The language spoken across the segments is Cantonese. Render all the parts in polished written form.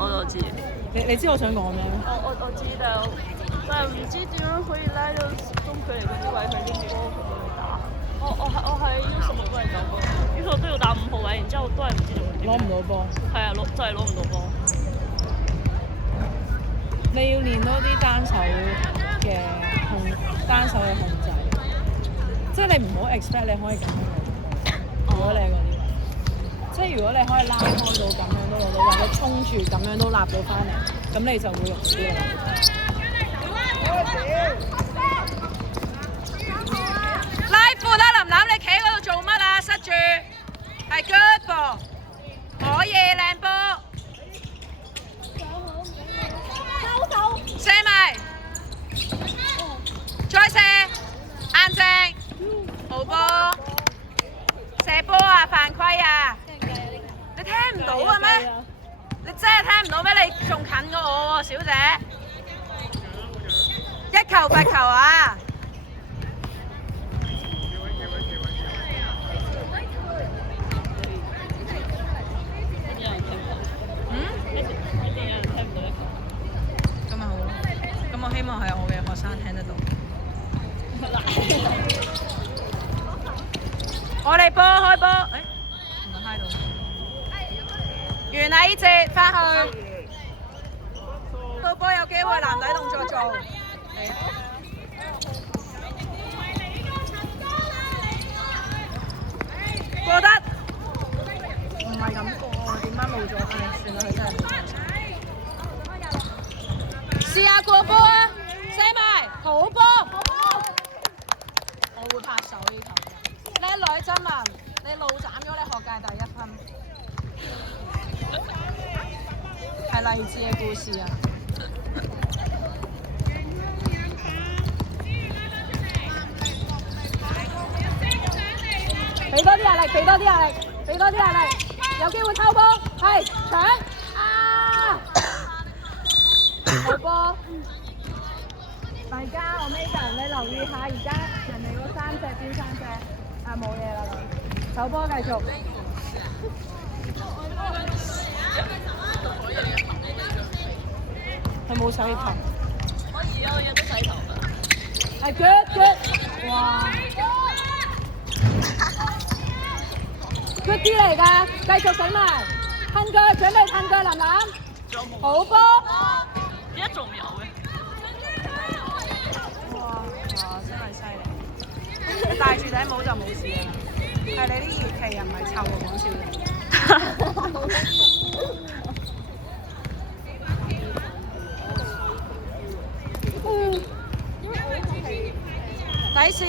我就知。你知我想講咩？我知，但係唔知點樣可以拉到中距離嗰啲位去啲波去幫你打。我喺 U16都係走波，U16都要打5號位，然之後都係唔知做啲咩。攞唔到波。係啊，真係攞唔到波。你要練多啲單手嘅控制，即係你唔好 expect 你可以咁樣攞。如果你係嗰啲，即係如果你可以拉開到咁樣都攞到，或者衝住咁樣都立到翻嚟，咁你就會容易啲啦。拉闊啦，林林，你企喺嗰度做乜啊？塞住，係 good 噃，可以靚波。射埋，再射，硬淨，好波，射波啊，犯規啊！你聽唔到嘅咩？你真係聽唔到咩？你仲近過我喎，小姐。一球罰球啊！咁我希望係我嘅學生聽得到。我哋波開波，唔係開到。完啦呢節，翻去。到波有機會男仔動作做。係啊。過得。唔係咁過，點解冇咗？算啦，佢真係冇咗。試下過波啊！射埋，好波！我會拍手呢球。叻女真文，你路斬咗你學界第1分，係勵志嘅故事啊！俾多啲壓力，俾多啲壓力，俾多啲壓力，有機會偷波，係搶啊！好波！大家我Megan，你留意下而家人哋嗰3隻邊3隻啊冇嘢啦，手波繼續。佢冇手葉頭。可以啊，我有得洗頭㗎。係 good，哇 ！good 啲嚟㗎，繼續整埋，褪腳準備褪腳，林林。好波！點解仲有嘅？哇！真係犀利！你戴住頂帽就冇事啦，係你啲熱氣又唔係臭喎，講笑嘅。底線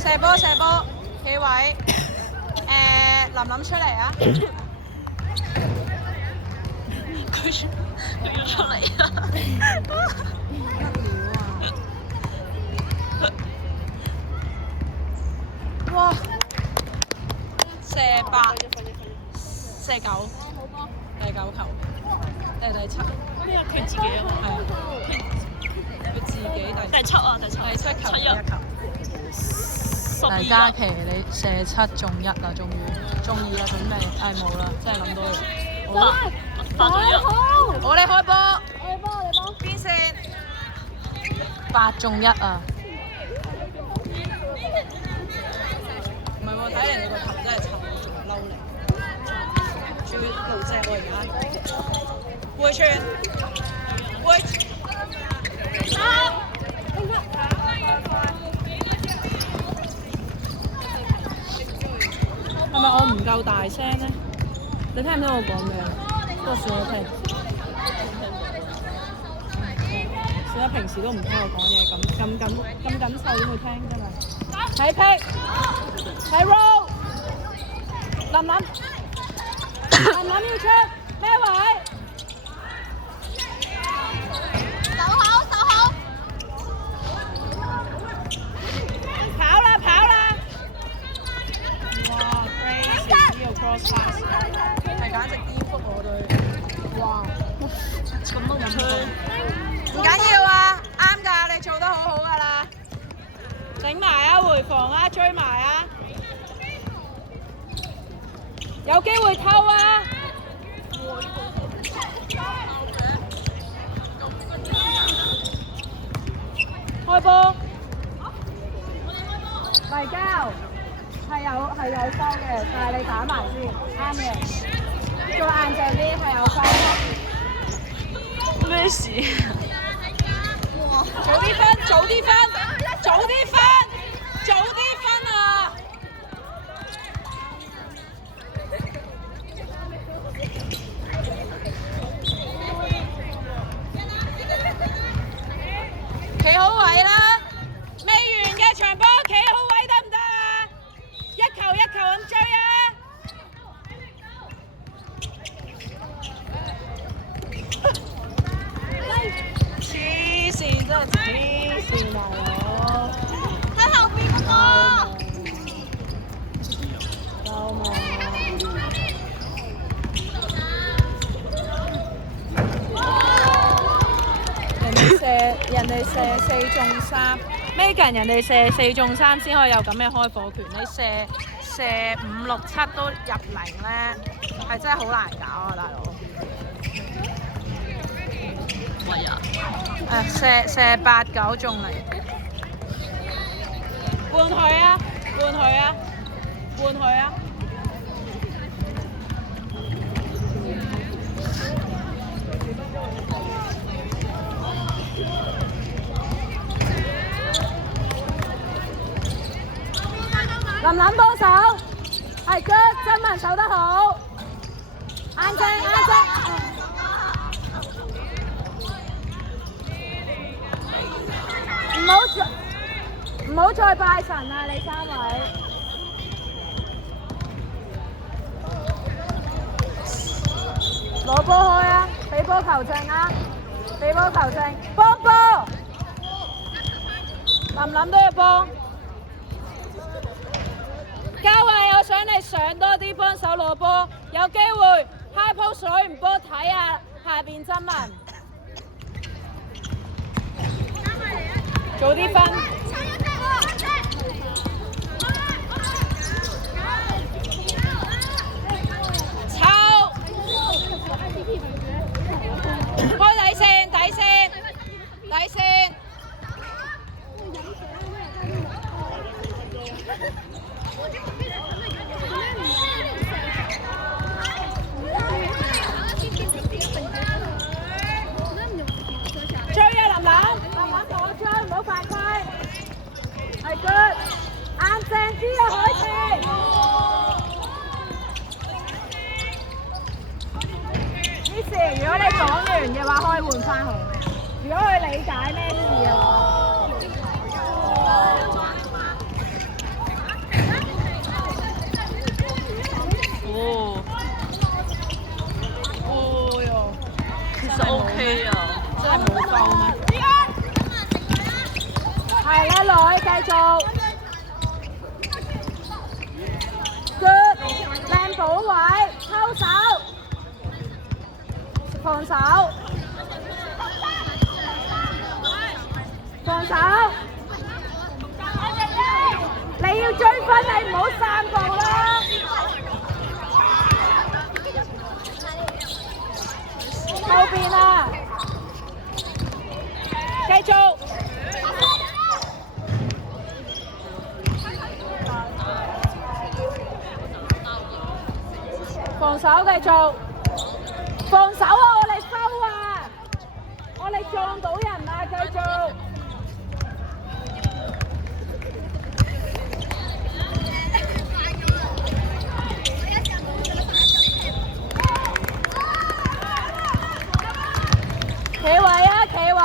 射波，企位，林林出嚟啊！佢要出嚟啊！哇！射8，射9，第9球，第7。佢自己啊嘛。係啊。佢自己第7啊，第7球1球。黎嘉琪，你射7中1啦，終於中2啦，準備冇啦，真係諗到你。好啦，發咗1。我哋開波。我哋幫。邊線？8中1啊！唔係喎，睇嚟你個頭真係臭，仲嬲你。仲要露隻喎而家。回傳。係咪我唔夠大聲咧？你聽唔聽我講咩？不過算啦，聽。算啦，平時都唔聽我講嘢，咁感受點會聽真係？睇 pick，睇 roll， 林林要出咩位？手好。跑啦！哇 ，crazy 呢個 cross pass 係簡直顛覆我對。哇！咁都唔吹。唔緊要啊，啱㗎，你做得好好㗎啦。整埋啊，回防啊，追埋啊！有機會偷啊！嘅，但係你打埋先，啱嘅。做硬淨啲係有分。咩事？早啲分，早啲分，早啲分，早啲分啊！企好位啦！未完嘅場波，企好位得唔得啊？一球一球咁追啊！黐線真係黐線啊！喺後邊嗰個。救命人哋射4中3 ，Megan 人哋射4中3先可以有咁嘅開火權，你射5、6、7都入0咧，係真係好難搞啊，大佬。喂呀！射8、9中0，換佢啊！換佢啊！換佢啊！林琳幫手，係 good， 真文守得好，硬正硬正。唔好再拜神啦，你3位。攞波開啊！俾波球證啊！俾波球證，幫波！林琳都要幫。嘉慧，我想你上多啲幫手攞波，有機會 high post 攞完波睇下下邊真文。早啲分。抄。開底線，底線，底線。追啊，林琳同我追，唔好犯規。係 good， 硬淨啲啊，海琪。Miss， 如果你講完嘅話，可以換翻紅。如果佢理解咩事嘅話。哦。哦喲，其實 OK 啊。真係冇夠咩？係啦，女繼續。good， 靚補位，抽手，防守，防守。你要追分，你唔好散步啦。後邊啊！繼續，防守繼續，防守啊！我哋收啊！我哋撞到人啊！繼續。企位啊！企位。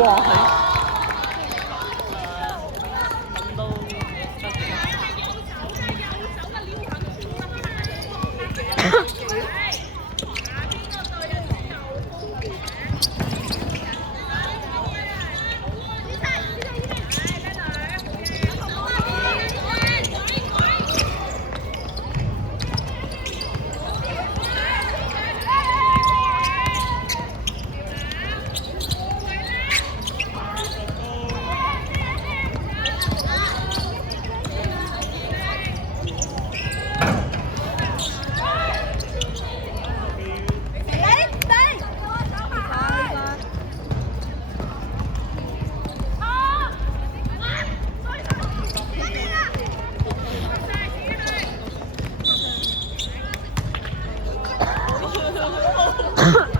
哇！諗到得